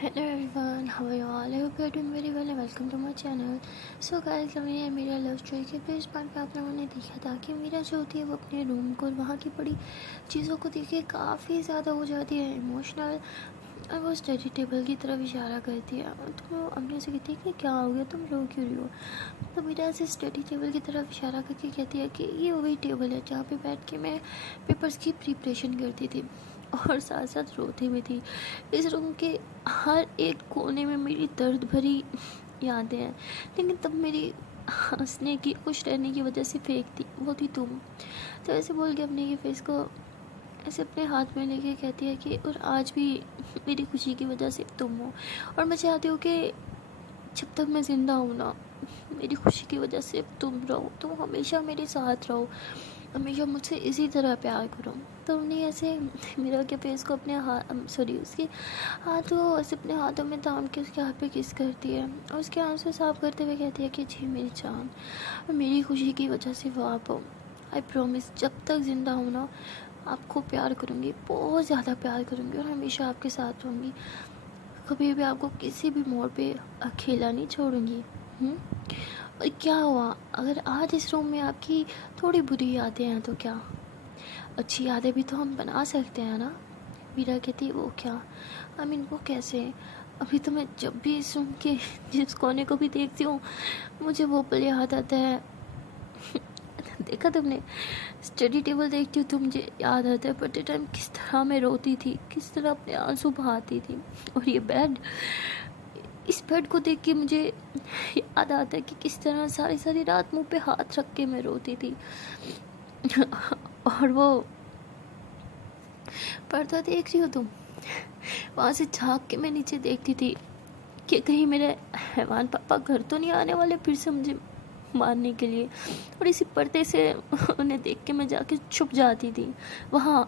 Hello everyone, how are you all? I hope you are doing very well and welcome to my channel. So guys, हमने मेरा love story के place part पे आप लोगों ने देखा था कि मीरा जो होती है वो अपने रूम को और वहाँ की बड़ी चीज़ों को देख के काफ़ी ज़्यादा हो जाती है इमोशनल और वो स्टडी टेबल की तरफ इशारा करती है। तो हमने से कहती है कि क्या हो गया, तुम रो क्यों रही हो? तो मीरा ऐसे स्टडी टेबल की तरफ इशारा करके कहती है कि ये वही टेबल है जहाँ पे बैठ के मैं पेपर्स की प्रिपरेशन करती थी और साथ साथ रोती भी थी। इस रूम के हर एक कोने में मेरी दर्द भरी यादें हैं, लेकिन तब मेरी हंसने की, खुश रहने की वजह से फेंक थी वो थी तुम। तो ऐसे बोल के अपने ये फेस को ऐसे अपने हाथ में लेके कहती है कि और आज भी मेरी खुशी की वजह से तुम हो, और मैं चाहती हूँ कि जब तक मैं ज़िंदा हूँ ना, मेरी खुशी की वजह से तुम रहो, तुम हमेशा मेरे साथ रहो, हमेशा मुझसे इसी तरह प्यार करो। तो हमने ऐसे मेरा के फेस को अपने उसके हाथ को ऐसे अपने हाथों में थाम के उसके हाथ पे किस करती है और उसके आंसू साफ करते हुए कहती है कि जी मेरी जान, और मेरी खुशी की वजह से वो आप हो। आई प्रॉमिस जब तक ज़िंदा हूँ ना, आपको प्यार करूँगी, बहुत ज़्यादा प्यार करूँगी और हमेशा आपके साथ रहूँगी। कभी भी आपको किसी भी मोड़ पे अकेला नहीं छोड़ूंगी। और क्या हुआ अगर आज इस रूम में आपकी थोड़ी बुरी यादें हैं तो क्या, अच्छी यादें भी तो हम बना सकते हैं ना। मीरा कहती वो क्या, आई मीन वो कैसे? अभी तो मैं जब भी इस रूम के जिस कोने को भी देखती हूँ मुझे वो पल याद आता है। देखा तुमने, स्टडी टेबल देखती हूँ तो मुझे याद आता है बर्थडे टाइम किस तरह मैं रोती थी, किस तरह अपने आंसू बहाती थी। और ये बेड, इस बेड को देख के मुझे याद आता है कि किस तरह सारी सारी रात मुंह पे हाथ रख के मैं रोती थी। और वो पर्दा देख रही हो तुम, वहाँ से झाँक के मैं नीचे देखती थी कि कहीं मेरे हैवान पापा घर तो नहीं आने वाले फिर से मुझे मारने के लिए। और इसी पर्दे से उन्हें देख के मैं जाके छुप जाती थी वहाँ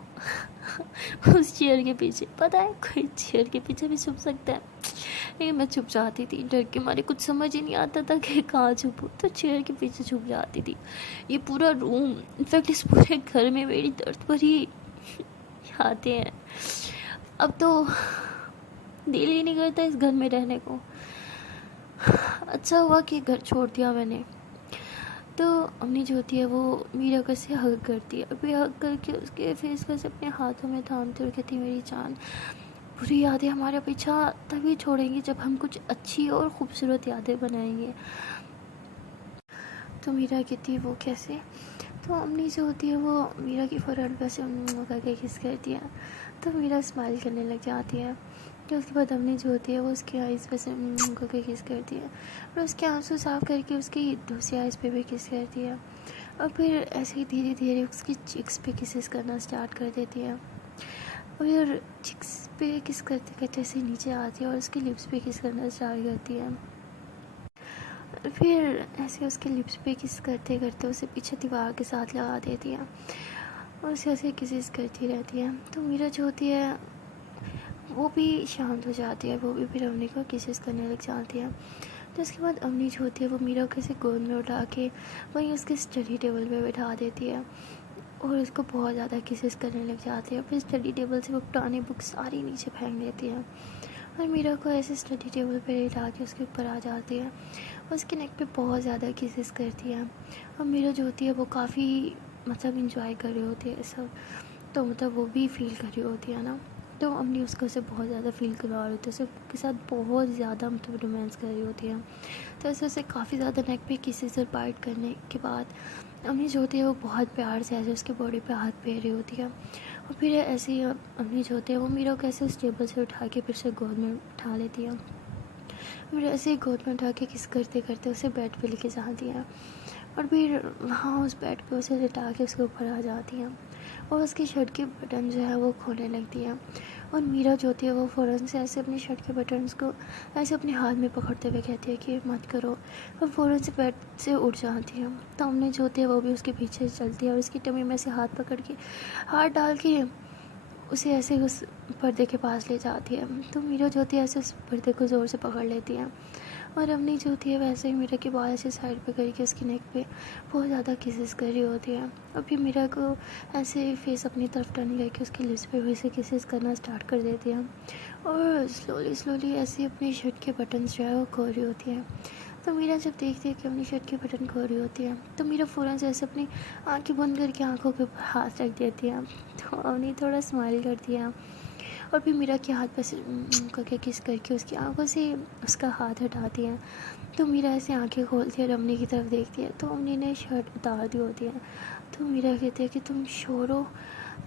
उस चेयर के पीछे। पता है कोई चेयर के पीछे भी छुप सकता है, लेकिन मैं छुप जाती थी डर के मारे, कुछ समझ ही नहीं आता था कि कहाँ छुपूँ, तो चेयर के पीछे छुप जाती थी। ये पूरा रूम, इनफैक्ट इस पूरे घर में मेरी दर्द भरी यादें हैं। अब तो दिल ही नहीं करता इस घर में रहने को। अच्छा हुआ कि घर छोड़ दिया मैंने। तो अम्मी जो होती है वो मीरा को से हग करती है, अभी हग करके उसके फेस को से अपने हाथों में थामती और कहती मेरी जान, बुरी यादें हमारा पीछा तभी छोड़ेंगी जब हम कुछ अच्छी और ख़ूबसूरत यादें बनाएंगे। तो मीरा कहती है वो कैसे? तो अम्मी जो होती है वो मीरा की फ़ोरहद पे से करके किस करती है, तो मीरा स्माइल करने लग जाती है। तो उसके बाद अम्मी जो होती है वो उसकी आइज़ पे से करके किस करती है और उसके आंसू साफ़ करके उसकी दूसरी आइज़ पे भी किस करती है, और फिर ऐसे ही धीरे धीरे उसकी चिक्स पे किसेस करना स्टार्ट कर देती है। और चिक्स पे किस करते करते ऐसे नीचे आती है और उसके लिप्स पे किस करना स्टार्ट करती है। फिर ऐसे उसके लिप्स पे किस करते करते उसे पीछे दीवार के साथ लगा देती है और उसे ऐसे किसेस करती रहती है। तो मीरा जो होती है वो भी शांत हो जाती है, वो भी फिर अम्मी को किसेस करने लग जाती है। तो उसके बाद अम्मी जो होती है वो मीरा को ऐसे गोद में उठा के वहीं उसके स्टडी टेबल पे बैठा देती है और उसको बहुत ज़्यादा किसेस करने लग जाती है। फिर स्टडी टेबल से वो पुरानी बुक सारी नीचे फेंक देती है और मीरा को ऐसे स्टडी टेबल पे लेटा के उसके ऊपर आ जाती है और उसके नेक पे बहुत ज़्यादा किसेस करती है। और मीरा जो होती है वो काफ़ी मतलब इंजॉय कर रही होती है सब, तो मतलब वो भी फील कर रही होती है ना। तो अम्मी उसको से बहुत ज़्यादा फील करवा रही होती है, उसके साथ बहुत ज़्यादा मतलब रोमांस कर रही होती है। तो ऐसे उसे काफ़ी ज़्यादा नेक पे किसेस और बाइट करने के बाद अम्मी जो होती है वो बहुत प्यार से ऐसे उसके बॉडी पे हाथ फेर रही होती है। और फिर ऐसे ही अम्मी जो होते हैं वो मीरा को ऐसे उस टेबल से उठा के फिर से गोद में उठा लेती है। फिर ऐसे ही गोद में उठा के किस करते करते उसे बेड पे लेके जाती है और फिर वहाँ उस बेड पे उसे लिटा के उसके ऊपर आ जाती हैं और उसकी शर्ट के बटन जो है वो खोलने लगती है। और मीरा जो होती है वो फ़ौरन से ऐसे अपनी शर्ट के बटन्स को ऐसे अपने हाथ में पकड़ते हुए कहती है कि मत करो, और फ़ौरन से बेड से उठ जाती है। तो हमने जो होती है वो भी उसके पीछे चलती है और उसकी टमी में से हाथ पकड़ के, हाथ डाल के उसे ऐसे उस पर्दे के पास ले जाती है। तो मीरा जो होती है ऐसे उस पर्दे को ज़ोर से पकड़ लेती है और अम्मी जो होती है वैसे ही मीरा के बाल ऐसे साइड पे करके उसकी नेक पे बहुत ज़्यादा किसेस कर रही होती है। और फिर मीरा को ऐसे फेस अपनी तरफ टर्न करके उसके लिप्स पे वैसे किसेस करना स्टार्ट कर देती है और स्लोली स्लोली ऐसे अपनी शर्ट के बटन्स जो है वो खोल रही होती है। तो मीरा जब देखती है कि अपनी शर्ट के बटन खोल रही होती है तो मीरा फ़ौरन से ऐसे अपनी आंखें बंद करके आंखों के ऊपर हाथ रख देती है। तो अवनी थोड़ा स्माइल करती है और फिर मीरा के हाथ पर करके किस करके उसकी आंखों से उसका हाथ हटाती है। तो मीरा ऐसे आंखें खोलती है और अम्मी की तरफ देखती है तो अम्मी ने शर्ट उतार दी होती है। तो मीरा कहती है कि तुम श्योर हो?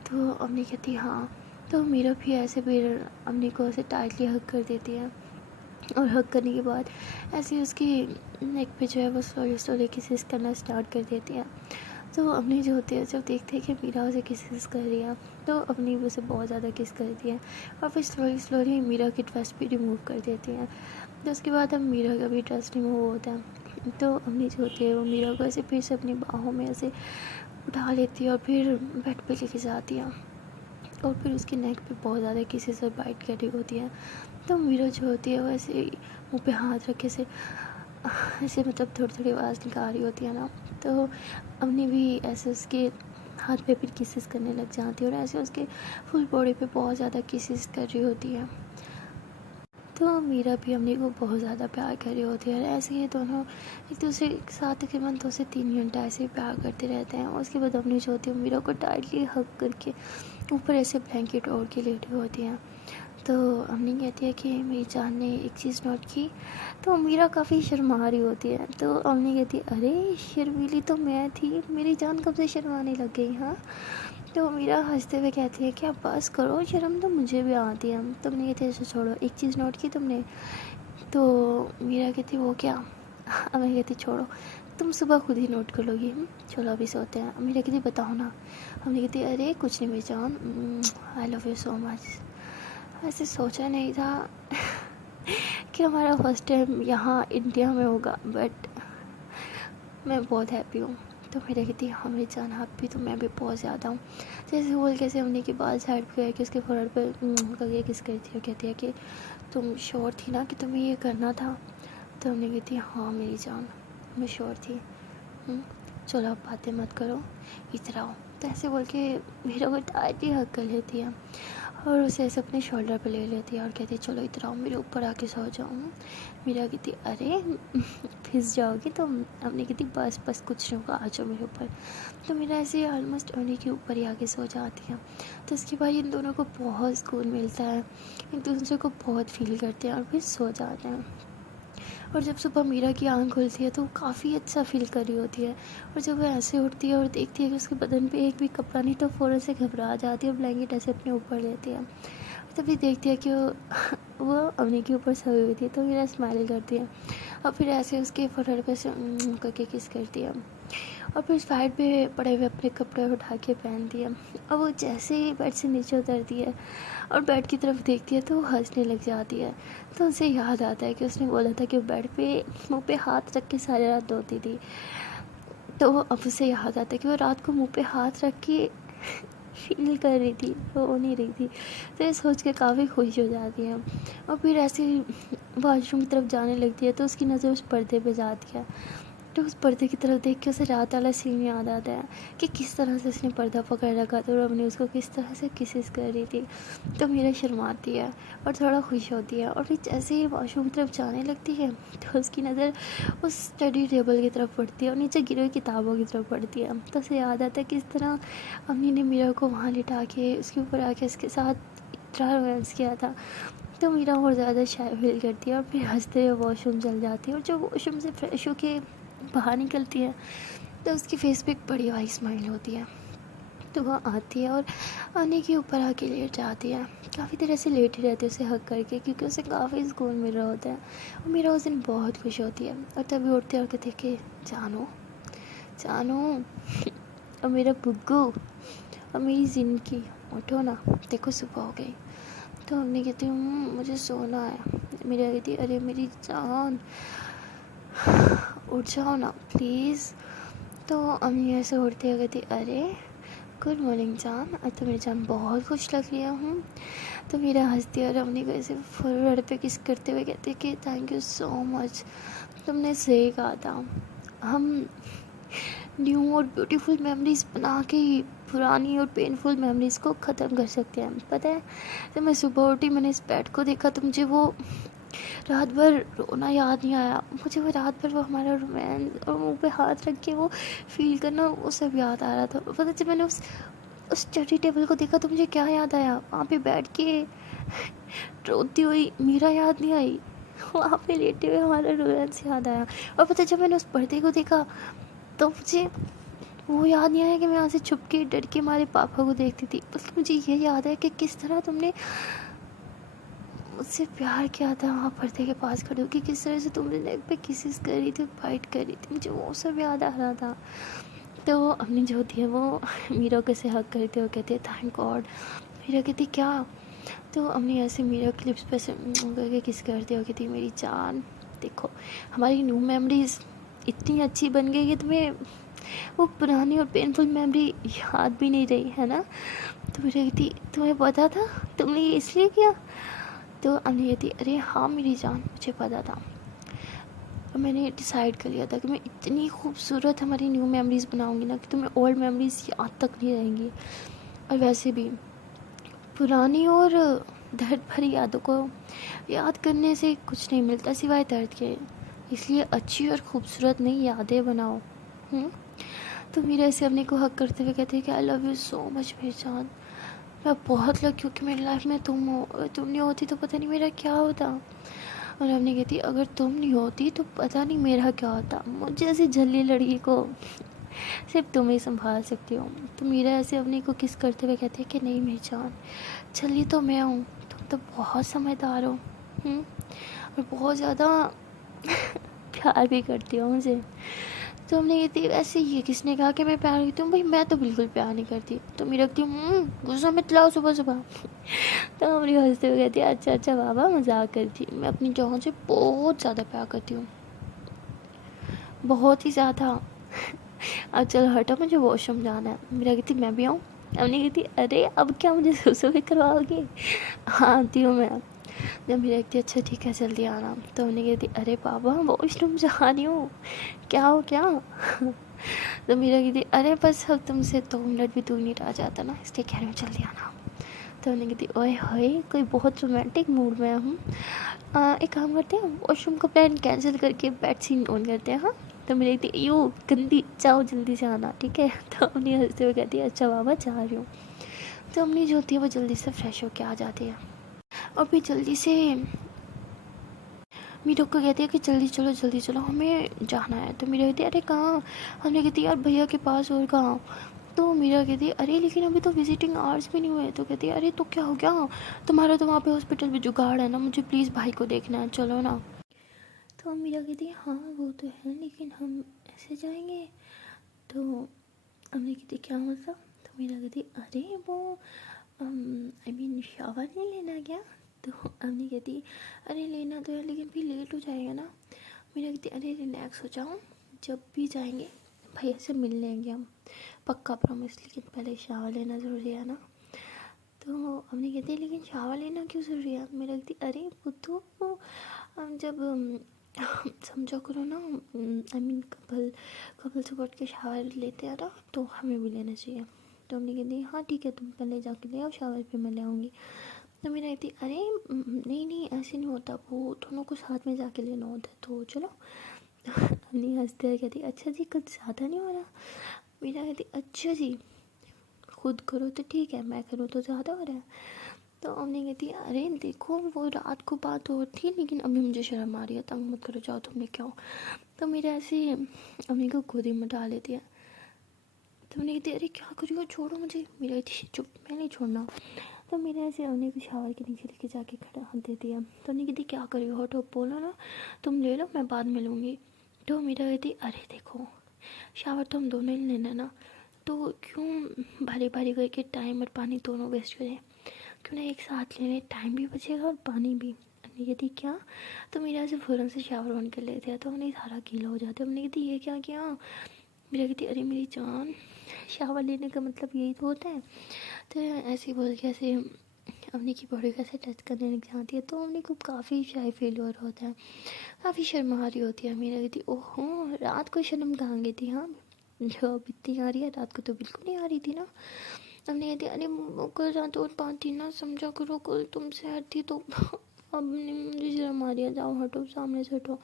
तो अम्मी कहती है हाँ। तो मीरा भी ऐसे फिर अम्मी को ऐसे टाइटली हग कर देती है और हग करने के बाद ऐसे उसकी नेक पे जो है वो स्लोली स्लोली किसेस करना स्टार्ट कर देती है। तो अम्मी जो होती है जब देखते हैं कि मीरा उसे किसेस कर रही है तो अम्मी उसे बहुत ज़्यादा किस करती है और फिर स्लोली स्लोली मीरा की ड्रेस भी रिमूव कर देती है। तो उसके बाद अब मीरा का भी ड्रेस रिमूव होता है तो अम्मी जो होती है वो मीरा को ऐसे फिर से अपनी बाहों में ऐसे उठा लेती है और फिर बेड पे लेके जाती है और फिर उसकी नेक पे बहुत ज़्यादा किसेस और बाइट कर रही होती है। तो मीरा जो होती है वो ऐसे मुँह पे हाथ रखे से ऐसे मतलब थोड़ी थोड़ी आवाज़ निकाल रही होती है ना। तो अम्मी भी ऐसे उसके हाथ पे फिर किसेस करने लग जाती है और ऐसे उसके फुल बॉडी पे बहुत ज़्यादा किसेस कर रही होती है। तो मीरा भी अम्मी को बहुत ज़्यादा प्यार कर रही होती है और ऐसे ही दोनों एक दूसरे के साथ तकरीबन 2 से 3 घंटा ऐसे ही प्यार करते रहते हैं। उसके बाद अम्मी जो होती है मीरा को टाइटली हग करके ऊपर ऐसे ब्लैंकेट ओढ़ के लेटी होती हैं। तो अम्मी कहती है कि मेरी जान ने एक चीज़ नोट की। तो मीरा काफ़ी शर्मा रही होती है। तो अम्मी कहती है अरे शर्मीली तो मैं थी, मेरी जान कब से शर्माने लग गई? हाँ। तो मीरा हंसते हुए कहती है कि आप बस करो, शर्म तो मुझे भी आती है। तुमने कहती है अच्छा छोड़ो, एक चीज़ नोट की तुमने? तो मीरा कहती वो क्या? अम्मी कहती छोड़ो, तुम सुबह खुद ही नोट कर लोगी। चलो अभी सोते हैं। मीरा कहती बताओ ना। हमने कहती अरे कुछ नहीं मेरी जान, I love you so much. ऐसे सोचा नहीं था कि हमारा फर्स्ट टाइम यहाँ इंडिया में होगा, बट मैं बहुत हैप्पी हूँ। तो मेरा कहती है हाँ मेरी जान हैप्पी तो मैं भी बहुत ज़्यादा हूँ। जैसे बोल कैसे हमने के बाद साइड पे कि उसके फोरहेड पे करके किस करती है, कहती है कि तुम श्योर थी ना कि तुम्हें ये करना था? तो हमने कहती है हाँ मेरी जान मैं श्योर थी। चलो अब बातें मत करो, इधर आओ। तो ऐसे बोल के मेरा को टाइटली हग कर लेती है और उसे ऐसे अपने शोल्डर पे ले लेती है और कहती है चलो इधर आओ मेरे ऊपर आके सो जाओ। मेरा कहती अरे फिस जाओगी तो हमने कहती बस बस कुछ नहीं होगा, आ जाओ मेरे ऊपर। तो मेरा ऐसे ऑलमोस्ट उन्हीं के ऊपर ही आके सो जाती है। तो उसके बाद इन दोनों को बहुत सुकून मिलता है, एक दूसरे को बहुत फील करते हैं और फिर सो जाते हैं। और जब सुबह मीरा की आँख खुलती है तो वो काफ़ी अच्छा फील कर रही होती है और जब वो ऐसे उठती है और देखती है कि उसके बदन पे एक भी कपड़ा नहीं तो फ़ौरन से घबरा जाती है और ब्लैंकेट ऐसे अपने ऊपर लेती है। तभी देखती है कि वो अवनी के ऊपर सोई हुई थी तो मीरा स्माइल करती है और फिर ऐसे उसके फोrehead पे से करके किस करती है और फिर साइड पे पड़े हुए अपने कपड़े उठा के पहनती है। और वो जैसे ही बेड से नीचे उतरती है और बेड की तरफ देखती है तो वो हंसने लग जाती है। तो उसे याद आता है कि उसने बोला था कि वो बेड पे मुंह पे हाथ रख के सारी रात रोती थी। तो अब उसे याद आता है कि वो रात को मुंह पे हाथ रख के फील कर रही थी, रो नहीं रही थी। तो ये सोच के काफ़ी खुश हो जाती है और फिर ऐसे वॉशरूम की तरफ जाने लगती है तो उसकी नज़र उस पर्दे पे जाती है। तो उस पर्दे की तरफ देख के उसे रात वाला सीन याद आता है कि किस तरह से उसने पर्दा पकड़ रखा था और हमने उसको किस तरह से किसेस कर रही थी। तो मीरा शर्माती है और थोड़ा खुश होती है और फिर जैसे ही वॉशरूम की तरफ जाने लगती है तो उसकी नज़र उस स्टडी टेबल की तरफ पड़ती है और नीचे गिरी हुई किताबों की तरफ पड़ती है। तो उसे याद आता है किस तरह अम्मी ने मीरा को वहाँ लिटा के उसके ऊपर आके उसके साथ इतना रोमांस किया था। तो मीरा और ज़्यादा शाय फील करती है और फिर हंसते हुए वॉशरूम चल जाती है और जब वॉशरूम से फ्रेश होके बाहर निकलती है तो उसकी फेस पे एक बड़ी वाली स्माइल होती है। तो वह आती है और आने के ऊपर आके लेट जाती है। काफ़ी देर ऐसे लेटी रहती है उसे हक करके क्योंकि उसे काफ़ी सुकून मिल रहा होता है और मेरा उस दिन बहुत खुश होती है। और तभी उठते और कहते कि जानू जानू और मेरा बुग्गू और मेरी ज़िंदगी उठो ना, देखो सुबह हो गई। तो हमने कहती मुझे सोना है। मेरा कहती अरे मेरी जान उठ जाओ ना प्लीज़। तो अम्मी ऐसे उठती है कहती अरे गुड मॉर्निंग जान। आज तो मेरी जान बहुत खुश लग रही हूँ। तो मेरा हंसती और अपनी को ऐसे फुल पे किस करते हुए कहते कि थैंक यू सो मच, तुमने सही कहा था। हम न्यू और ब्यूटीफुल मेमोरीज बना के ही पुरानी और पेनफुल मेमोरीज को ख़त्म कर सकते हैं। पता है, जब मैं सुबह उठी मैंने इस बेड को देखा तो मुझे वो रात भर रोना याद नहीं आया। मुझे वो रात भर वो हमारा रोमांस और मुंह पे हाथ रख के वो फील करना, वो सब याद आ रहा था। पता जब मैंने उस स्टडी टेबल को देखा तो मुझे क्या याद आया, वहाँ पे बैठ के रोती हुई मीरा याद नहीं आई, वहाँ पे लेटे हुए हमारा रोमांस याद आया। और पता जब मैंने उस पर्दे को देखा तो मुझे वो याद नहीं आया कि मैं यहाँ से छुप के डर के हमारे पापा को देखती थी। बस मुझे ये याद है कि किस तरह तुमने मुझसे प्यार किया था वहाँ पर्दे के पास खड़े होकर, किस तरह से तुमने नेक पे किसेस कर रही थी, फाइट कर रही थी, मुझे वो सब याद आ रहा था। तो अम्मी जो होती है वो मीरा को से हक करते हो, कहते हैं थैंक गॉड। मीरा कहती क्या? तो अम्मी ऐसे मीरा के लिप्स पे से करके किस करते हो, कहती मेरी जान देखो हमारी न्यू मेमोरीज इतनी अच्छी बन गई कि तुम्हें वो पुरानी और पेनफुल मेमोरी याद भी नहीं रही है ना। तो मेरी कहती तुम्हें पता था, तुमने ये इसलिए किया? तो अम्मी कहती अरे हाँ मेरी जान, मुझे पता था। और मैंने डिसाइड कर लिया था कि मैं इतनी खूबसूरत हमारी न्यू मेमोरीज़ बनाऊंगी ना कि तुम्हें ओल्ड मेमोरीज़ याद तक नहीं रहेंगी। और वैसे भी पुरानी और दर्द भरी यादों को याद करने से कुछ नहीं मिलता सिवाय दर्द के। इसलिए अच्छी और ख़ूबसूरत नई यादें बनाओ। तो मेरे ऐसे अपने को हक करते हुए कहते हैं कि I love you so much मेरी जान। मैं बहुत लकी हूँ कि मेरी लाइफ में तुम हो। अगर तुम नहीं होती तो पता नहीं मेरा क्या होता। और हमने कहती अगर तुम नहीं होती तो पता नहीं मेरा क्या होता। मुझे ऐसी झल्ली लड़की को सिर्फ तुम ही संभाल सकती हो। तो मेरा ऐसे अपने को किस करते हुए कहते हैं कि नहीं मेरी जान, झल्ली तो मैं हूँ, तुम तो बहुत समझदार हो और बहुत ज़्यादा प्यार भी करती हो मुझे। तो हमने कहती वैसे ये किसने कहा कि मैं प्यार करती हूँ? भाई मैं तो बिल्कुल प्यार नहीं करती। तो मेरी रखती गुस्सा मत लाओ सुबह सुबह। तो हमारी हंसते हुए कहती है अच्छा अच्छा बाबा मजाक करती, मैं अपनी जॉन से बहुत ज़्यादा प्यार करती हूँ, बहुत ही ज़्यादा। अब चलो हटो मुझे वॉशरूम जाना है। मेरा कहती मैं भी आऊँ? हमने कहती अरे अब क्या मुझे सुसु भी करवाओगी? हाँ आती हूँ मैं। जब मेरी कहती अच्छा ठीक है जल्दी आना। तो हमने कहती अरे बाबा वॉशरूम जा रही हूँ, क्या हो क्या? तो मेरा कहती अरे बस अब तुमसे 2 मिनट भी दूर नहीं रह जाता ना, इसलिए कह रही हूँ जल्दी आना। तो हमने कहती ओए होए कोई बहुत रोमांटिक मूड में हूँ। एक काम करते हैं वॉशरूम का प्लान कैंसिल करके बेड सीन ऑन करते हैं। हाँ तो मेरी कहती यू गंदी जाओ जल्दी से आना ठीक है। तो अपनी हंसते हुए कहती है अच्छा बाबा जा रही हूँ। तो अपनी जो होती है वो जल्दी से फ्रेश होके आ जाती है और फिर जल्दी से मीरा को कहती है कि जल्दी चलो हमें जाना है। तो मीरा कहती है अरे कहाँ? हमने कहती यार भैया के पास, और कहाँ? तो मीरा कहती है अरे लेकिन अभी तो विजिटिंग आवर्स भी नहीं हुए। तो कहती है अरे तो क्या हो गया, तुम्हारा तो वहाँ पे हॉस्पिटल में जुगाड़ है ना, मुझे प्लीज़ भाई को देखना है, चलो ना। तो मीरा कहती है हाँ वो तो है लेकिन हम ऐसे जाएंगे। तो हमने कहती क्या मतलब? तो मीरा कहती अरे वो आई मीन शावर नहीं लेना क्या? तो हमने कहती अरे लेना तो है लेकिन फिर लेट हो जाएगा ना। मीरा कहती अरे रिलैक्स हो जाओ, जब भी जाएंगे भैया से मिल लेंगे हम, पक्का प्रॉमिस, लेकिन पहले शावर लेना ज़रूरी है ना। तो हमने कहती लेकिन शावर लेना क्यों ज़रूरी है? मेरा कहती अरे वो तो हम जब समझो करो ना, आई मीन कपल से बैठ के शावर लेते हैं ना, तो हमें भी लेना चाहिए। तो हमने कहती हाँ ठीक है तुम पहले जाके ले आओ शावर, फिर मैं ले आऊँगी। तो मेरा कहती अरे नहीं ऐसे नहीं होता, वो दोनों को साथ में जाके लेना होता है, तो चलो। हमने हंसते हुए कहती अच्छा जी कुछ ज़्यादा नहीं हो रहा? मेरा कहती अच्छा जी खुद करो तो ठीक है, मैं करूँ तो ज़्यादा हो रहा है। तो अम्मी कहती अरे देखो वो रात को बात हो थी लेकिन अम्मी मुझे शर्म आ रही है, तंग मत करो, जाओ तुमने क्या हो। तो मेरे ऐसे अम्मी को गोदी में डाल लेती है। तो मैंने कहती अरे क्या करी हो, छोड़ो मुझे। मेरा कहती चुप, मैं नहीं छोड़ना। तो मेरे ऐसे अम्मी को शावर के नीचे लेके जाके खड़ा देती है। तो अम्मी कहती क्या करी हो, हटो, बोलो ना, तुम ले लो मैं बाद में लूँगी। तो मेरा कहती अरे देखो शावर तो हम दोनों ही लेना ना, तो क्यों भारी भारी करके टाइम और पानी दोनों वेस्ट करें, क्यों ना एक साथ ले लें, टाइम भी बचेगा और पानी भी। हमने कहती क्या? तो मेरा ऐसे फ़ौरन से शावर ऑन कर लेते हैं तो हमने सारा गीला हो जाता है। हमने कहती ये क्या किया? मेरा कहती अरे मेरी जान, शावर लेने का मतलब यही तो होता है। तो ऐसे ही बोल के ऐसे अवनी की बॉडी को ऐसे टच करने लग जाती है। तो अवनी को काफ़ी शाय फील हो रहा होता है, काफ़ी शर्मा रही होती है। मेरा कहती ओहो, रात को शर्म कहाँ गई थी? हाँ, जो अब इतनी आ रही है, रात को तो बिल्कुल नहीं आ रही थी ना। हमने कहती अरे कल रात और बात थी ना, समझा करो, कल तुमसे हट थी तो अब नहीं, मुझे शर्म आ रही है, जाओ हटो, सामने से हटो।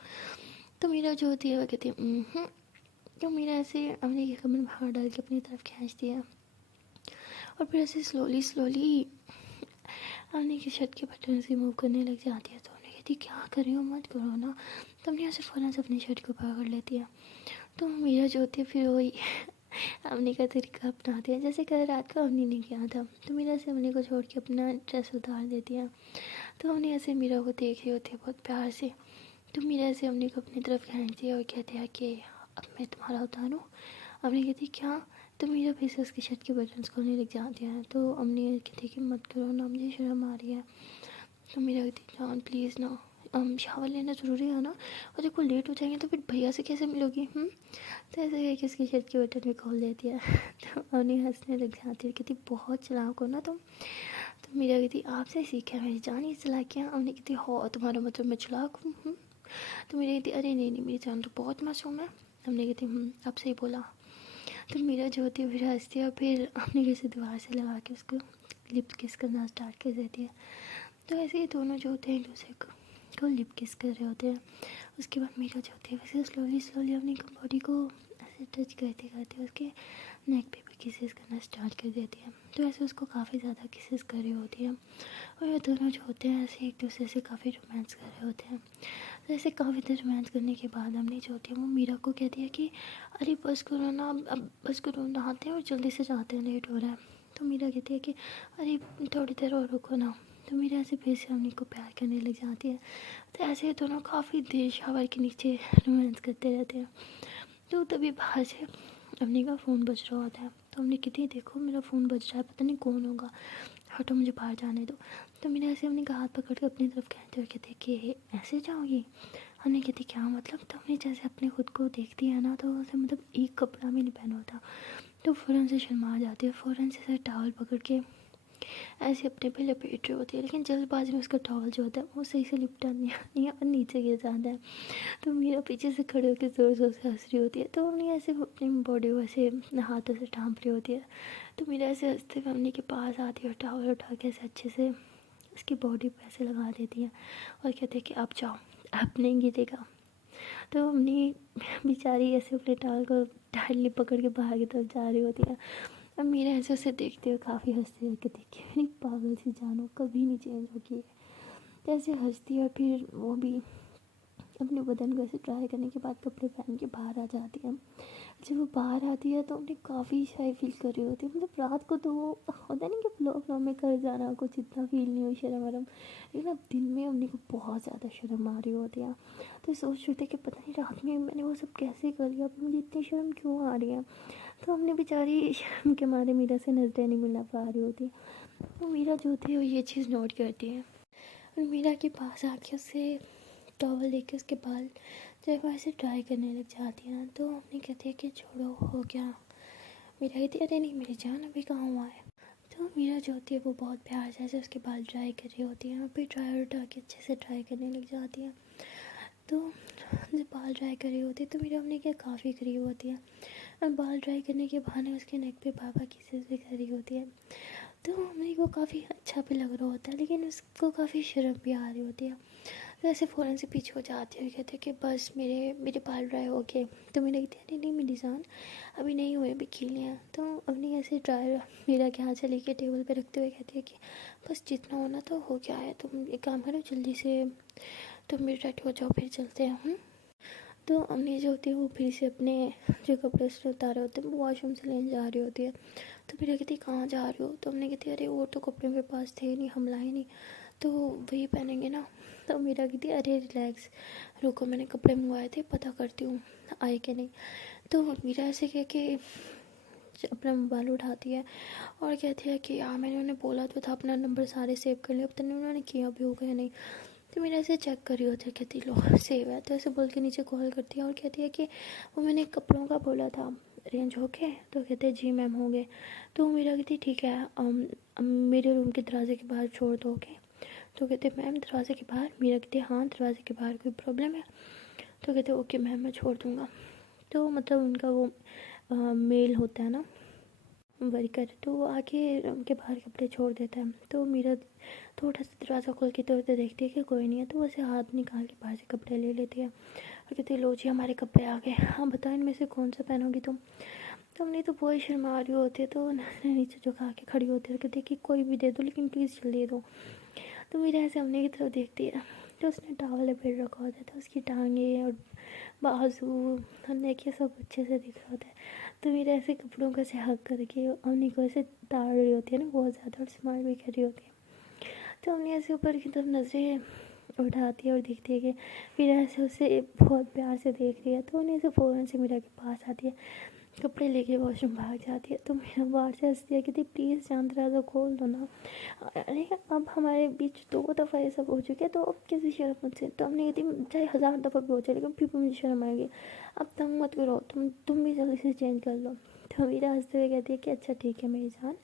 तो मेरा जो होती है वो कहती है तो मेरा ऐसे हमने ये कमर बाहर डाल के अपनी तरफ खींच दिया और फिर ऐसे स्लोली स्लोली हमने की शर्ट के बटन से मूव करने लग जाती है। तो उन्हें कहती क्या कर रही हो, मत करो ना। तो हमने ऐसे फ़ौरन से अपनी शर्ट को पकड़ लेती है। तो मेरा जो होती है फिर वही हमने का तरीका अपनाते हैं, जैसे कल रात को हमने नहीं किया था। तो मेरा से हमने को छोड़ के अपना ड्रेस उतार देती है। तो हमने ऐसे मीरा को देख रही होती है बहुत प्यार से। तो मीरा ऐसे हमने को अपनी तरफ खींचती है और कहते हैं कि अब मैं तुम्हारा उतारूँ। हमने कहती क्या? तो मीरा फिर से उसकी शर्ट के बटन्स खोलने लग जाते हैं। तो हमने कहती कि मत करो ना, मुझे शर्म आ रही है। तो मीरा कहती जान प्लीज़ ना, शावर लेना ज़रूरी है ना, और देखो लेट हो जाएंगे तो फिर भैया से कैसे मिलोगी? तो ऐसे कह के उसकी शर्ट के बटन भी खोल देती है। तो उन्हें हंसने लग जाती है, कहती बहुत चालाक हो ना तुम। तो मीरा कहती आपसे सीखा है मेरी जान ये चालाकियाँ। हमने कहती हो तुम्हारा मतलब मैं चालाक हूँ? तो मेरी कहती अरे नहीं नहीं, मेरी जान तो बहुत मासूम है। हमने कहती अब सही बोला। तो मीरा जो होती है फिर हंसती है और फिर हमने कैसे दीवार से लगा के उसको लिप किस करना स्टार्ट कर देती है। तो ऐसे ही दोनों जो होते हैं एक दूसरे को लिप किस कर रहे होते हैं। उसके बाद मीरा जो होती है वैसे स्लोली स्लोली अपनी बॉडी को ऐसे टच करते करते उसके नेक पे भी किसेस करना स्टार्ट कर देती है। तो ऐसे उसको काफ़ी ज़्यादा किसेस कर रही होती है और ये दोनों जो होते हैं ऐसे एक दूसरे से काफ़ी रोमांस कर रहे होते हैं। तो ऐसे काफ़ी देर रोमांस करने के बाद हमने जो होती है वो मीरा को कहती है कि अरे बस करो ना, अब बस करो, नहाते हैं और जल्दी से जाते हैं, लेट हो रहा है। तो मीरा कहती है कि अरे थोड़ी देर और रुको ना। तो मीरा ऐसे फिर से हमने को प्यार करने लग जाती है। तो ऐसे दोनों काफ़ी देर शावर के नीचे रोमांस करते रहते हैं। तो तभी बाहर से हमने का फ़ोन बज रहा होता है। तो हमने कहती है देखो मेरा फ़ोन बज रहा है, पता नहीं कौन होगा, हटो मुझे बाहर जाने दो। तो मैंने ऐसे हमने का हाथ पकड़ के अपनी तरफ खींचते हुए कहते कि ऐसे जाओगी? हमने कहती क्या मतलब? तो हमने जैसे अपने खुद को देखती है ना, तो उसे मतलब एक कपड़ा भी नहीं पहना होता। तो फ़ौरन से शर्मा जाती है, फ़ौरन से टॉवल पकड़ के ऐसे अपने पे लपेट रही होती है। लेकिन जल्दबाजी में उसका टॉवल जो होता है वो सही से लिपटा नहीं और नीचे गिर जाता है। तो मेरा पीछे से खड़े होकर ज़ोर ज़ोर से हंस रही होती है। तो हमने ऐसे अपनी बॉडी को ऐसे हाथों से ढांप रही होती है। तो मेरा ऐसे हंसते हुए मम्मी के पास आती है और टॉवल उठा के ऐसे अच्छे से उसकी बॉडी पे ऐसे लगा देती है और कहते हैं कि अब जाओ, अब नहीं गिरेगा। तो मम्मी बेचारी ऐसे अपने टॉवल को टाइटली पकड़ के बाहर की तरफ जा रही होती है। अब मेरे ऐसे उसे देखते हुए काफ़ी हंसती है, कहती कि मेरी पागल सी जानो कभी नहीं चेंज होगी। तो ऐसे हंसती है, फिर वो भी अपने बदन को ऐसे ट्राई करने के बाद कपड़े पहन के बाहर आ जाती है। जब वो बाहर आती है तो उन्हें काफ़ी शाय फील कर रही होती है। मतलब रात को तो वो होता नहीं कि फ्लो फ्लो में कर जाना, कुछ इतना फील नहीं हुई शर्म वरम, लेकिन अब दिन में उन्हें को बहुत ज़्यादा शर्म आ रही होती है। तो सोच रही थी कि पता नहीं रात में मैंने वो सब कैसे कर लिया, मुझे इतनी शर्म क्यों आ रही है। तो हमने बेचारी शर्म के मारे मीरा से नजरें नहीं मिला पा रही होती। तो मीरा जो होती है वो ये चीज़ नोट करती है और मीरा के पास आके उससे टॉवल लेके उसके बाल जो है वो ऐसे ड्राई करने लग जाती है। तो हमने कहती है कि छोड़ो हो गया। मीरा कहती है अरे नहीं मेरी जान अभी कहाँ हुआ है। तो मीरा जो होती है वो बहुत प्यार से उसके बाल ड्राई कर रही होती है और फिर ड्रायर उठा के अच्छे से ड्राई करने लग जाती है। तो जब बाल ड्राई कर रही होती है तो मीरा हमने क्या काफ़ी करीब होती है और बाल ड्राई करने के बहाने उसके नेक पे बाबा किसेस भी कर रही होती है। तो मेरे को काफ़ी अच्छा भी लग रहा होता है, लेकिन उसको काफ़ी शर्म भी आ रही होती है। तो ऐसे फ़ौरन से पीछे हो जाते हुए कहते हैं कि बस मेरे मेरे बाल ड्राई हो गए। तो मैंने कहती है नहीं नहीं मेरी जान अभी नहीं हुए, अभी खीलने हैं। तो अपनी ऐसे ड्रायर मेरा के हाथ से लेके टेबल पे रखते हुए कहती है कि बस जितना होना तो हो गया है, तुम एक काम करो जल्दी से तुम भी रेडी हो जाओ, फिर चलते हैं। तो अम्मी जो होती है वो फिर से अपने जो कपड़े उसने उतारे होते हैं वो वॉशरूम से लेने जा रही होती है। तो मेरा कहती कहाँ जा रही हो? तो हमने कहती अरे वो तो कपड़े मेरे पास थे नहीं, हम लाए नहीं, तो वही पहनेंगे ना। तो मेरा कहती अरे रिलैक्स, रुको मैंने कपड़े मंगवाए थे, पता करती हूँ आए कि नहीं। तो मेरा ऐसे कह के अपना मोबाइल उठाती है और कहती है कि हाँ मैंने उन्हें बोला तो था अपना नंबर सारे सेव कर लिया, पता नहीं उन्होंने किया भी होगा या नहीं। तो मेरा ऐसे चेक कर रही होती है, कहती लो सेव है। तो ऐसे बोल के नीचे कॉल करती है और कहती है कि वो मैंने कपड़ों का बोला था अरेंज हो गए? तो कहते हैं जी मैम हो गए। तो मीरा कहती ठीक है, मेरे रूम के दरवाजे के बाहर छोड़ दोगे? तो कहते मैम दरवाजे के बाहर? मीरा कहती हाँ दरवाजे के बाहर, कोई प्रॉब्लम है? तो कहते ओके मैम मैं छोड़ दूँगा। तो मतलब उनका वो मेल होता है ना वर्कर, तो वो आके उनके बाहर कपड़े छोड़ देता है। तो मीरा थोड़ा सा दरवाज़ा खोल के तो देखती है कि कोई नहीं है, तो वैसे हाथ निकाल के बाहर से कपड़े ले लेती है और कहती है लो जी हमारे कपड़े आ गए, हाँ बताओ इनमें से कौन सा पहनोगी तुम? तो हमने तो बहुत शर्मा रही होती है, तो नीचे झुका के खड़ी होती है और कहती है कि कोई भी दे दो लेकिन प्लीज़ जल्दी दो। तो मेरा ऐसे हमने की तरफ देखती है, तो उसने टॉवल लपेट रखा होता है, तो उसकी टांगे और बाजू हमने के सब अच्छे से दिख रहा होता है। तो मेरा ऐसे कपड़ों का से हक करके हमने को ऐसे ताड़ रही होती है ना बहुत ज़्यादा, और स्माइल भी कर रही होती है। तो हमने ऐसे ऊपर की तरफ नजरें उठाती है और देखती है कि मेरा ऐसे उसे बहुत प्यार से देख रही है। तो उन्हें ऐसे फ़ौरन से मेरा के पास आती है, कपड़े लेके वॉशरूम भाग जाती है। तो मेरा बाहर से हंसती है, कहती प्लीज़ जान दरवाज़ा खोल दो ना। अरे अब हमारे बीच 2 दफ़ा ये सब हो चुके हैं, तो अब कैसी शर्म मुझसे? तो हमने कहती चाहे 1000 दफ़ा भी हो जाए लेकिन फिर भी मुझे शर्म आएगी, अब तंग मत करो, तुम भी जल्दी से चेंज कर लो। तो मेरा हंसते हुए कहती है कि अच्छा ठीक है मेरी जान,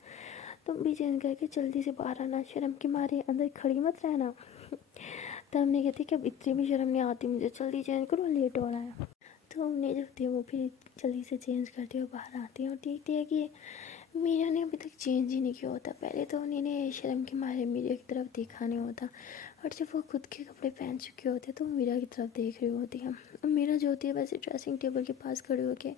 तुम भी चेंज करके जल्दी से बाहर आना, शर्म के मारे अंदर खड़ी मत रहना। तो हमने कहती कि अब इतनी भी शर्म नहीं आती मुझे, जल्दी चेंज करो लेट हो रहा है। तो हमने जो होती है वो फिर जल्दी से चेंज करती है और बाहर आती है और देखती है कि मीरा ने अभी तक चेंज ही नहीं किया होता। पहले तो उन्होंने शर्म के मारे मीरा की तरफ देखा नहीं होता, और जब वो खुद के कपड़े पहन चुके होते तो मीरा की तरफ देख रही होती है। और मीरा जो होती है वैसे ड्रेसिंग टेबल के पास खड़ी होकर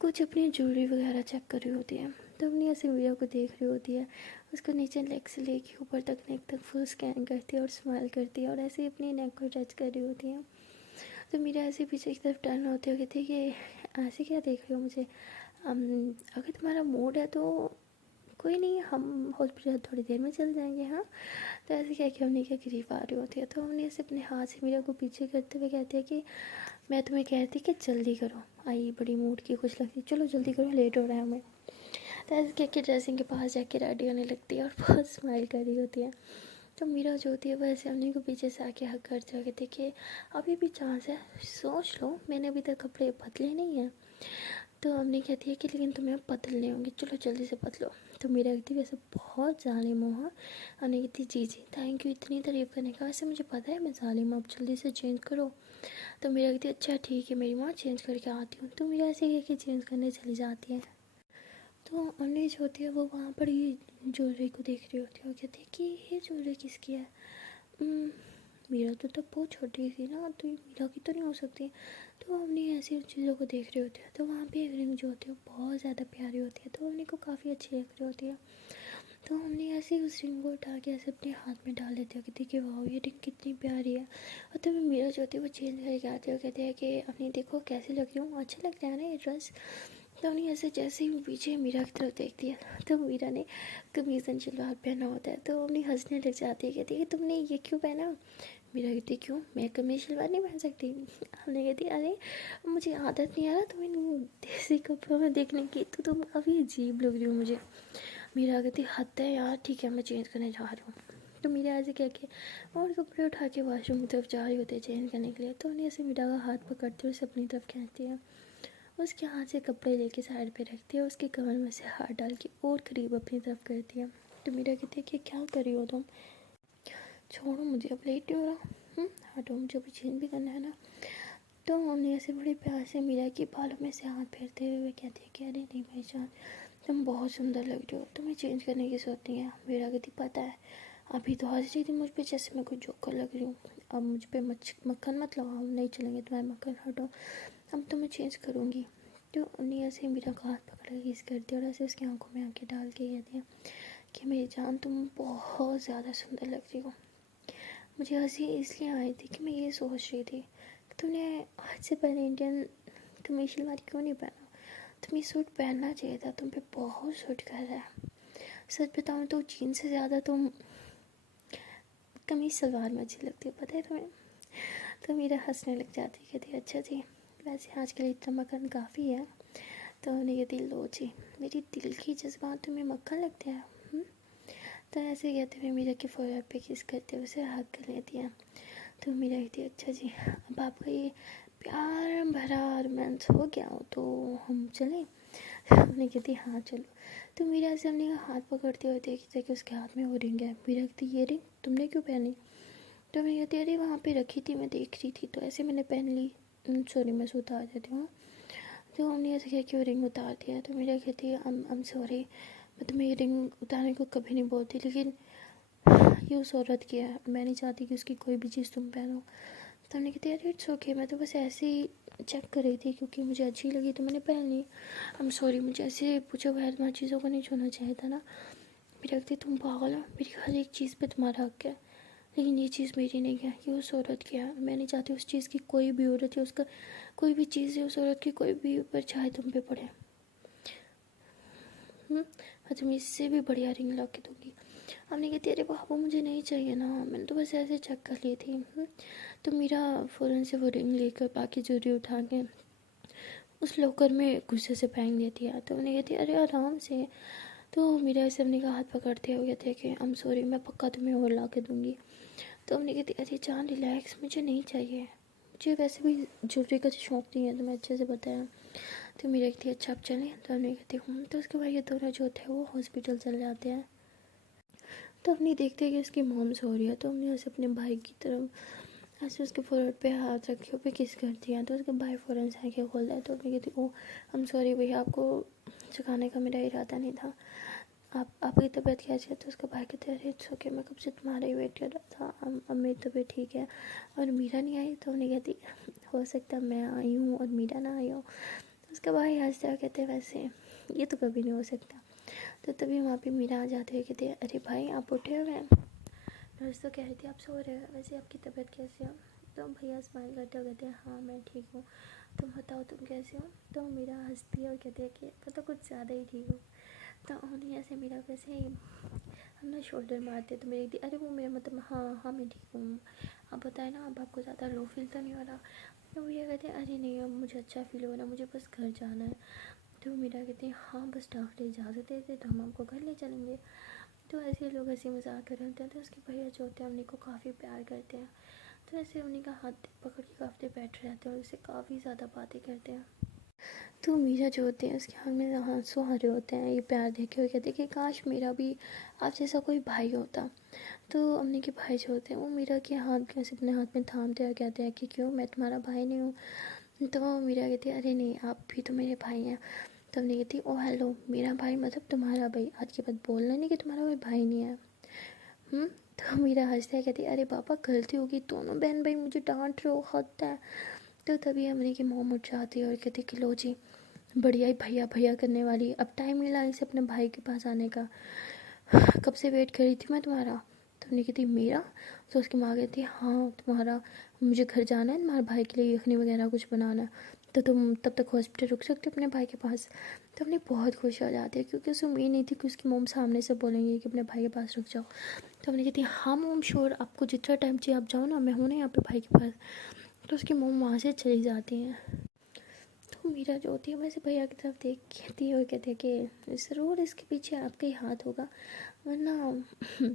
कुछ अपनी ज्वेलरी वगैरह चेक कर रही होती है। तो हमने ऐसे मीरा को देख रही होती है, उसको नीचे लेग से लेके ऊपर तक नेक तक फुल स्कैन करती है और स्माइल करती है और ऐसे ही अपनी नेक को टच कर रही होती है। तो मेरा ऐसे पीछे की तरफ टर्न होते हुए कहती है कि ऐसे क्या देख रही हो मुझे, अगर तुम्हारा मूड है तो कोई नहीं, हम हॉस्पिटल थोड़ी देर में चल जाएंगे। हाँ, तो ऐसे क्या कि हमने क्या करीब आ रही होती है। तो हमने ऐसे अपने हाथ से मीरा को पीछे करते हुए कहते हैं कि मैं तुम्हें कहती कि जल्दी करो, आई बड़ी मूड की कुछ लगती, चलो जल्दी करो लेट हो रहा है हमें। तो ऐसे कह के ड्रेसिंग के पास जाके रेडी होने लगती है और बहुत स्माइल कर रही होती है। तो मीरा जो होती है वो ऐसे हमने को पीछे से आके हक करते हुए देखिए अभी भी चांस है, सोच लो, मैंने अभी तक कपड़े बदले नहीं हैं। तो हमने कहती है कि लेकिन तुम्हें अब बदलने होंगे, चलो जल्दी से बदलो। तो मेरा कहती वैसे बहुत जालिम हूँ। हाँ, हमने कहती जी जी थैंक यू इतनी तारीफ़ करने का, वैसे मुझे पता है मैं जालिम हूँ, अब जल्दी से चेंज करो। तो मेरा कहती अच्छा ठीक है मेरी माँ चेंज करके आती हूँ। तो मेरा ऐसे कह के चेंज करने चली जाती है। तो अम्मी जो होती है वो वहाँ पर ही ज्वेलरी को देख रही होती है और कहती है कि ये ज्वेलरी किसकी है? मेरा तो तब बहुत छोटी थी ना, तो ये मीरा की तो नहीं हो सकती। तो हमने ऐसी उन चीज़ों को देख रहे होते हैं। तो वहाँ पे एक रिंग जो होती है वो बहुत ज़्यादा प्यारी होती है, तो हमने को काफ़ी अच्छी लग रही होती है। तो हमने ऐसे ही उस रिंग को उठा के ऐसे अपने हाथ में डाल लेते हैं कि देखिए वाह ये रिंग कितनी प्यारी है। और तभी मीरा जो होती है वो चेंज करके आती है और कहती है कि अपनी देखो कैसी लग रही हूँ, अच्छा लग रहा है ना ये ड्रेस? तो उन्हें ऐसे जैसे ही पीछे मीरा की तरफ देखती है तो मीरा ने कमीज़ शलवार पहना होता है, तो उन्हें हंसने लग जाती है, कहती है कि तुमने ये क्यों पहना? मीरा कहती क्यों, मैं कमीज़ शलवार नहीं पहन सकती? हमने कहती अरे मुझे आदत नहीं आ रहा तुम्हें देसी कपड़ों में देखने की, तो तुम काफ़ी अजीब लग रही हो मुझे। मीरा कहती हद है यार, ठीक है मैं चेंज करने जा रही हूँ। तो मीरा ऐसे कह के और कपड़े उठा के वॉशरूम की तरफ जा रही होती है चेंज करने के लिए। तो उन्हें ऐसे मीरा का हाथ पकड़ती है, उसे अपनी तरफ खींचती है, उसके हाथ से कपड़े लेके साइड पे रखती है, उसके कमर में से हाथ डाल के और करीब अपनी तरफ करती है। तो मीरा कहती है कि क्या कर रही हो तुम, छोड़ो मुझे अब लेट नहीं हो रहा, हटो मुझे अभी चेंज भी करना है ना। तो हमने ऐसे बड़े प्यार से मीरा के बालों में से हाथ फेरते हुए कहती है कि अरे नहीं भाई जान तुम बहुत सुंदर लग रही हो, तुम्हें चेंज करने की जरूरत नहीं है। मीरा कहती पता है अभी तो हंस रही थी मुझ पर जैसे मैं कोई जोकर लग रही हूँ, अब मुझ पर मक्खन मत लगाओ, नहीं चलेंगे तुम्हारे मक्खन, हटो अब तो मैं चेंज करूँगी। तो उन्हें ऐसे मीरा का हाथ पकड़ के किस करती है और ऐसे उसकी आंखों में आंखें डाल के कहती है कि मेरी जान तुम बहुत ज़्यादा सुंदर लग रही हो। मुझे हंसी इसलिए आई थी कि मैं ये सोच रही थी कि तुमने आज से पहले इंडियन कमीज शलवार क्यों नहीं पहना, तुम्हें सूट पहनना चाहिए था, तुम पे बहुत सूट कर रहा है। सच बताऊँ तो जीन्स से ज़्यादा तुम कमीज सलवार में अच्छी लगती है, पता है तुम्हें? तो मेरा हंसने लग जाती है, कहती अच्छा जी वैसे आज के लिए इतना मक्खन काफ़ी है। तो उन्हें कहती लो जी मेरी दिल की जज्बात तुम्हें मक्खन लगते हैं। तो ऐसे कहते हुए मीरा के फोरहेड पे किस करते हुए उसे हग कर लेती है। तो मीरा कहती अच्छा जी अब आपका ये प्यार भरा रोमांस हो गया हो तो हम चलें? हमने कहती हाँ चलो। तो मीरा से हमने हाथ पकड़ते हुए देखते कि उसके हाथ में वो रिंग है। मीरा कहती ये रिंग तुमने क्यों पहनी? तो मैं कहती अरे वहाँ पे रखी थी, मैं देख रही थी तो ऐसे मैंने पहन ली, सॉरी मैं से उतार देती हूँ। तो हमने ऐसे किया कि वो रिंग उतार दिया। तो मीरा कहती है I'm सॉरी, मैं तुम्हें ये रिंग उतारने को कभी नहीं बोलती, लेकिन ये उस औरत की है, मैं नहीं चाहती कि उसकी कोई भी चीज़ तुम पहनो। तो हमने कहती अरे इट्स ओके, मैं तो बस ऐसे ही चेक कर रही थी क्योंकि मुझे अच्छी लगी तो मैंने पहन ली। सॉरी, मुझे ऐसे पूछो बगैर तुम्हारी चीज़ों को नहीं छूना चाहिए था ना। मेरी कहती तुम पागल हो, मेरी हर एक चीज़ पे तुम्हारा हक है, लेकिन ये चीज़ मेरी नहीं है, ये उस औरत की है। मैं नहीं चाहती उस चीज़ की कोई भी औरत है, उसका कोई भी चीज़ है, उस औरत की कोई भी ऊपर चाहे तुम पे पड़े। मैं तुम्हें इससे भी बढ़िया रिंग ला के दूँगी। हमने कहती अरे बाबू मुझे नहीं चाहिए ना, मैंने तो बस ऐसे चेक कर ली थी। तो मेरा फ़ौरन से वो रिंग लेकर बाकी चोरी उठा के उस लॉकर में गुस्से से फेंक देती है। तो उन्हें कहती अरे आराम से। तो मेरा ऐसे हमने का हाथ पकड़ते हुए कहते कि सॉरी, मैं पक्का तुम्हें और ला के दूँगी। तो हमने कहती अरे जान रिलैक्स, मुझे नहीं चाहिए, मुझे वैसे भी ज्वेलरी का शौक नहीं है, तो मैं अच्छे से बताया। तो मेरा कहती अच्छा आप चलें। तो हमने कहती हूँ। तो उसके बाद ये दोनों जो थे वो हॉस्पिटल चले जाते हैं। तो हमने देखते कि उसकी मॉम सो रही है। तो हमने ऐसे अपने भाई की तरफ ऐसे उसके फोrehead पे हाथ रखे पे किस कर दिया। तो उसका भाई फ़ौरन से आँखें खोलता है। तो मैं कहती ओ सॉरी भैया, आपको सिखाने का मेरा इरादा नहीं था, आपकी तबीयत कैसी है? तो उसका भाई कहते अरे इट्स ओके, मैं कब से तुम्हारा ही वेट कर रहा था, अब मेरी तबीयत ठीक है। और मीरा नहीं आई? तो हमने कहती हो सकता है मैं आई हूँ और मीरा ना आई हो। तो उसका भाई हंसता कहते वैसे ये तो कभी नहीं हो सकता। तो तभी वहाँ पे मीरा आ जाते हुए कहते अरे भाई आप उठे हुए हैं? नर्स तो कह रही थी आप सो रहे हो, वैसे आपकी तबीयत कैसी है? तो भैया स्माइल करते हुए कहते हैं हाँ मैं ठीक हूँ, तुम बताओ तुम कैसे हो? तो मीरा हंसती है और कहती है कि मैं तो कुछ ज़्यादा ही ठीक हूँ। तो उन्हें ऐसे मीरा वैसे ही हम ना शोल्डर मारते। तो मेरी दी अरे वो मेरा मतलब हाँ हाँ मैं ठीक हूँ, आप बताए ना, अब आपको ज़्यादा लो फील तो नहीं हो रहा? तो भैया कहते हैं अरे नहीं, अब मुझे अच्छा फील हो रहा है, मुझे बस घर जाना है। तो मीरा कहती है हाँ बस डॉक्टर इजाज़त देते तो हम आपको घर ले चलेंगे। तो ऐसे लोग हंसी मजाक कर रहे होते हैं। तो उसके भैया जो होते हैं उन्हीं को काफ़ी प्यार करते हैं। तो ऐसे उन्हीं का हाथ पकड़ के काफ़ी देर बैठे रहते हैं और उससे काफ़ी ज़्यादा बातें करते हैं। तो मीरा जो होते हैं उसके आँख में आंसू आ रहे होते हैं ये प्यार देख के, और कहते हैं कि काश मेरा भी आप जैसा कोई भाई होता। तो अम्मी के भाई जो होते हैं वो मीरा के हाथ कैसे अपने हाथ में थामते हैं, कहते हैं कि क्यों, मैं तुम्हारा भाई नहीं हूँ? तो मीरा कहती है अरे नहीं, आप भी तो मेरे भाई हैं। तो हमने कहती ओ हेलो, मेरा भाई मतलब तुम्हारा भाई, आज के बाद बोलना नहीं कि तुम्हारा कोई भाई नहीं है। तो मीरा हंसता है, कहती अरे पापा गलती होगी, दोनों बहन भाई मुझे डांट रहे हो, हद है। तो तभी हमने की मोम उठ जाती है और कहती कि लो जी, बढ़िया ही भैया भैया करने वाली, अब टाइम मिला इसे अपने भाई के पास आने का, कब से वेट कर रही थी मैं तुम्हारा। तो हमने कहती मेरा? तो उसकी माँ कहती हाँ तुम्हारा, मुझे घर जाना है, तुम्हारे भाई के लिए यखनी वगैरह कुछ बनाना है, तो तुम तब तक हॉस्पिटल रुक सकते हो अपने भाई के पास। तो हमने बहुत खुश हो जाती है क्योंकि उसे उम्मीद नहीं थी कि उसकी मोम सामने से बोलेंगे कि अपने भाई के पास रुक जाओ। तो हमने कहती हाँ मोम श्योर, आपको जितना टाइम चाहिए आप जाओ ना, मैं हूँ ना यहाँ पे भाई के पास। तो उसकी मोम वहाँ से चली जाती हैं। तो मीरा जो होती है वैसे भैया की तरफ देख कहती है और कहती है कि ज़रूर इसके पीछे आपका ही हाथ होगा, वरना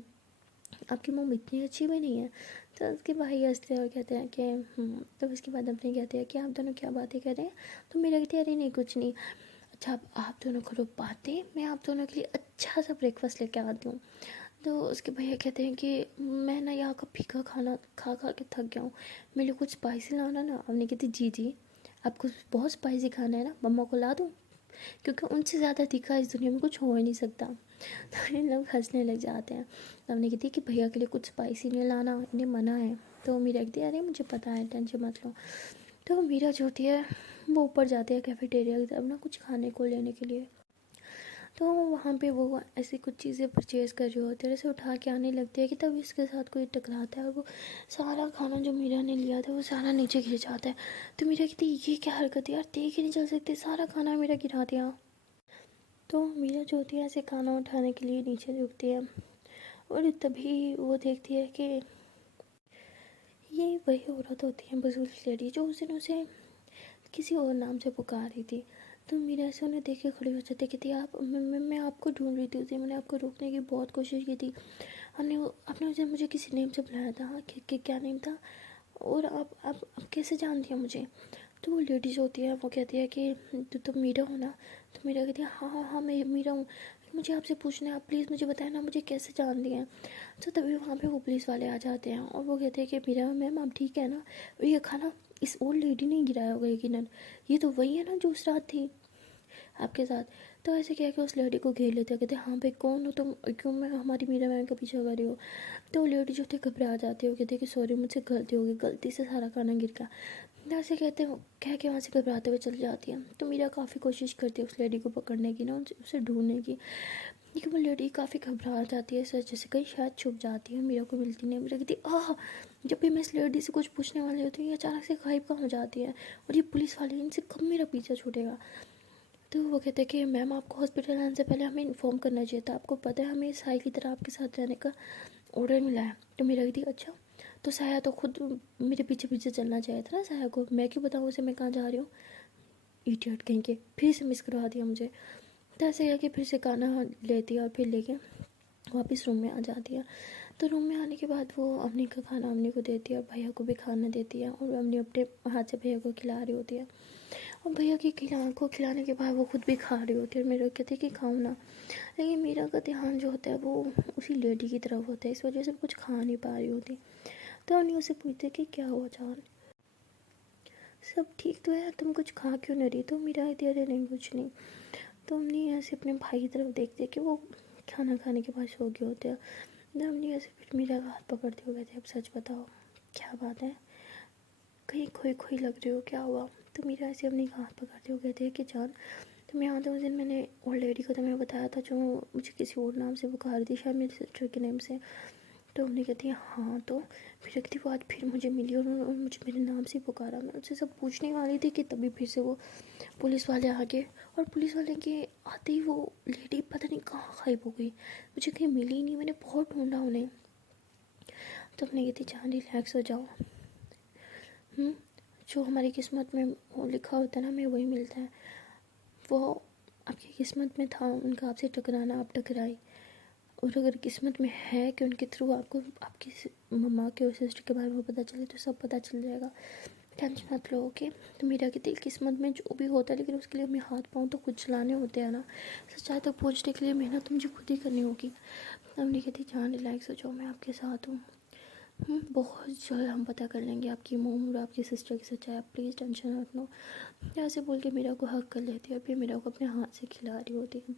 आपकी मोम इतनी अच्छी भी नहीं है। तो उसके भाई हंसते हैं और कहते हैं कि तो उसके बाद अपने कहते हैं कि आप दोनों क्या बातें कर रहे हैं? तो मेरा कहती है अरे नहीं कुछ नहीं। अच्छा आप दोनों करो बातें, मैं आप दोनों के लिए अच्छा सा ब्रेकफास्ट लेके आती हूँ। तो उसके भैया कहते हैं कि मैं ना यहाँ का फीका खाना खा खा के थक गया हूँ, मेरे लिए कुछ स्पाइसी लाना ना। हमने कहती जी जी, आपको बहुत स्पाइसी खाना है ना, मम्मा को ला दूँ? क्योंकि उनसे ज़्यादा तीखा इस दुनिया में कुछ हो ही नहीं सकता। तो इन लोग हंसने लग जाते हैं। तो हमने कहती कि भैया के लिए कुछ स्पाइसी नहीं लाना, इन्हें मना है। तो मीरा कहती है अरे मुझे पता है, टेंशन मत लो। तो मीरा जो होती है वो ऊपर जाती है कैफेटेरिया की तरफ ना कुछ खाने को लेने के लिए। तो वहाँ पे वो ऐसी कुछ चीज़ें परचेज़ कर रहे होते हैं, ऐसे उठा के आने लगती है कि तब इसके साथ कोई टकराता है और वो सारा खाना जो मीरा ने लिया था वो सारा नीचे गिर जाता है। तो मीरा कहती है ये क्या हरकत है यार, देख ही नहीं चल सकते, सारा खाना मेरा गिरा दिया। तो मीरा जो होती है ऐसे खाना उठाने के लिए नीचे झुकती है और तभी वो देखती है कि ये वही औरत होती है बुजुर्ग लेडी जो उस दिन उसे किसी और नाम से पुकार रही थी। तो मीरा ऐसे उन्हें देख के खड़ी हो जाती कहती आप मैं आपको ढूंढ रही थी, उसे मैंने आपको रोकने की बहुत कोशिश की थी, आपने उसे मुझे किसी नेम से बुलाया था, हाँ क्या नेम था, और आप कैसे जानती हैं मुझे? तो वो लेडी जो होती है वो कहती है कि तुम मीरा हो ना। तो मीरा कहती है हाँ हाँ हाँ मैं मीरा हूँ, मुझे आपसे पूछना है, आप प्लीज़ मुझे बताएं ना मुझे कैसे जान दिए हैं। तो तभी वहाँ पे वो पुलिस वाले आ जाते हैं और वो कहते हैं कि मीरा मैम आप ठीक है ना, और ये खाना इस ओल्ड लेडी ने गिराया होगा यकीनन, ये तो वही है ना जो उस रात थी आपके साथ। तो ऐसे क्या कि उस लेडी को घेर लेते हैं, कहते हैं हाँ भाई कौन हो तुम, क्यों मैं हमारी मीरा मैम का पीछा कर रही हो। तो वो लेडी जो थे घबरा जाती है, वो कहते हैं कि सॉरी मुझसे गलती होगी, गलती से सारा खाना गिर गया। तो ऐसे कहते हो कह के वहाँ से घबराते हुए चली जाती है। तो मीरा काफ़ी कोशिश करती है उस लेडी को पकड़ने की ना, उसे ढूंढने की, लेकिन वो लेडी काफ़ी घबरा जाती है, इस वजह से कहीं शायद छुप जाती है, मीरा को मिलती नहीं। मीरा कहती आह, जब भी मैं इस लेडी से कुछ पूछने वाली होती हूँ ये अचानक से गायब कहाँ हो जाती है, और ये पुलिस वाले इनसे कब मेरा पीछा छूटेगा। तो वो कहते हैं कि मैम आपको हॉस्पिटल आने से पहले हमें इन्फॉर्म करना चाहिए था, आपको पता है हमें साई की तरह आपके साथ रहने का ऑर्डर मिला है। तो मेरा कहती अच्छा, तो साया तो खुद मेरे पीछे पीछे चलना चाहिए था ना, साया को मैं क्यों बताऊँ उसे मैं कहाँ जा रही हूँ, इडियट कहीं के, फिर से मिस करवा दिया मुझे। तो ऐसे करके फिर से गाना लेती है और फिर लेके वापस रूम में आ जाती है। तो रूम में आने के बाद वो अम्मी का खाना अम्मी को देती है और भैया को भी खाना देती है, और अम्मी अपने हाथ से भैया को खिला रही होती है, और भैया की खिलाने के बाद वो खुद भी खा रही होती है, और मेरा कहती है कि खाऊं ना, लेकिन मीरा का ध्यान जो होता है वो उसी लेडी की तरफ होता है, इस वजह से वो कुछ खा नहीं पा रही होती। तो अम्मी उसे पूछते कि क्या हुआ जान, सब ठीक तो है, तुम कुछ खा क्यों नहीं रही। तो मीरा कहती अरे नहीं कुछ नहीं। तो अम्मी ऐसे अपने भाई की तरफ देखते कि वो खाना खाने के बाद सो गए होते हैं। तो अम्मी ऐसे फिर मीरा का हाथ पकड़ते हुए कहते अब सच बताओ क्या बात है, कहीं खोई खोई लग रही हो, क्या हुआ। तो मीरा ऐसे अपनी हाथ पकड़ते हुए कहते हैं कि जान तुम्हें याद है उस दिन मैंने ओल्ड लेडी को तुम्हें बताया था जो मुझे किसी और नाम से पुकार रही थी, शायद मेरी सिस्टर के नेम से। तो उन्हें कहती है हाँ, तो फिर कहती वो आज फिर मुझे मिली और उन्होंने मुझे मेरे नाम से पुकारा। मैं उनसे सब पूछने वाली थी कि तभी फिर से वो पुलिस वाले आ गए, और पुलिस वाले के आते ही वो लेडी पता नहीं कहाँ गायब हो गई, मुझे कहीं मिली ही नहीं, मैंने बहुत ढूंढा उन्हें। तो अपने कहती जान रिलैक्स हो जाओ, जो हमारी किस्मत में वो लिखा होता है ना हमें वही मिलता है, वो आपकी किस्मत में था उनका आपसे टकराना, आप टकराई, और अगर किस्मत में है कि उनके थ्रू आपको आपकी मम्मा के और सिस्टर के बारे में पता चले तो सब पता चल जाएगा, टेंशन मत लो ओके। तो मेरा कहती किस्मत में जो भी होता है लेकिन उसके लिए हमें हाथ पाँव तो कुछ चलाने होते हैं ना, सच्चाई तक पहुँचने के लिए मेहनत तो मुझे खुद ही करनी होगी। अब नहीं कहती जान रिलैक्स हो जाओ, मैं आपके साथ हूँ, बहुत जल्द हम पता कर लेंगे आपकी मोम और आपकी सिस्टर की सच्चाई, आप प्लीज़ टेंशन मत लो। ऐसे बोल के मीरा को हक कर लेती है और फिर मीरा को अपने हाथ से खिला रही होती है।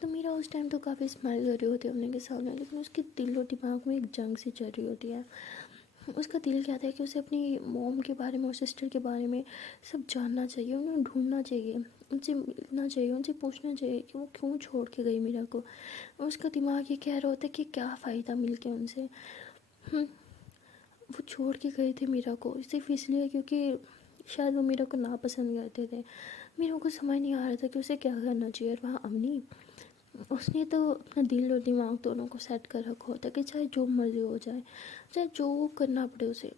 तो मीरा उस टाइम तो काफ़ी स्माइल कर रही होती है उन्हीं के सामने, लेकिन उसके दिल और दिमाग में एक जंग सी चल रही होती है। उसका दिल कहता है कि उसे अपनी मॉम के बारे में और सिस्टर के बारे में सब जानना चाहिए, उन्हें ढूंढना चाहिए, उनसे मिलना चाहिए, उनसे पूछना चाहिए कि वो क्यों छोड़ के गई मीरा को। और उसका दिमाग ये कह रहा होता है कि क्या फ़ायदा मिल के उनसे, वो छोड़ के गए थे मीरा को सिर्फ इसलिए क्योंकि शायद वो मीरा को नापसंद करते थे। मीरा को समझ नहीं आ रहा था कि उसे क्या करना चाहिए, और वहाँ अम्मी उसने तो अपना दिल और दिमाग दोनों को सेट कर रखा होता है कि चाहे जो मर्जी हो जाए, चाहे जो करना पड़े उसे,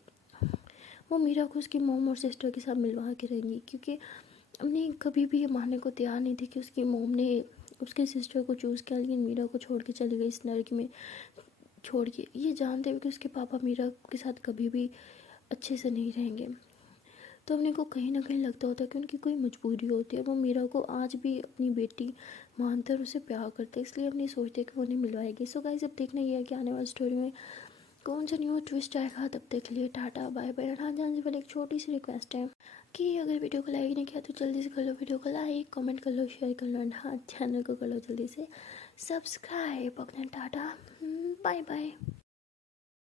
वो मीरा को उसकी मॉम और सिस्टर के साथ मिलवा के रहेंगी, क्योंकि हमने कभी भी ये मानने को तैयार नहीं थी कि उसकी मॉम ने उसके सिस्टर को चूज़ किया लेकिन मीरा को छोड़ के चली गई इस नर्क में, छोड़ के ये जानते हुए कि उसके पापा मीरा के साथ कभी भी अच्छे से नहीं रहेंगे। तो अपने को कहीं ना कहीं लगता होता है कि उनकी कोई मजबूरी होती है, वो मीरा को आज भी अपनी बेटी मानते और उसे प्यार करते, इसलिए अपनी सोचते कि वो उन्हें मिलवाएगी। सो गाइस अब देखना ही है कि आने वाली स्टोरी में कौन सा न्यू ट्विस्ट आएगा। तब तक के लिए टाटा बाय बाय। हाँ जाने से पहले एक छोटी सी रिक्वेस्ट है कि अगर वीडियो को लाइक नहीं किया तो जल्दी से कर लो, वीडियो को लाइक कमेंट कर लो, शेयर कर लो, एंड हाँ चैनल को कर लो जल्दी से सब्सक्राइब। अपना टाटा बाय बाय।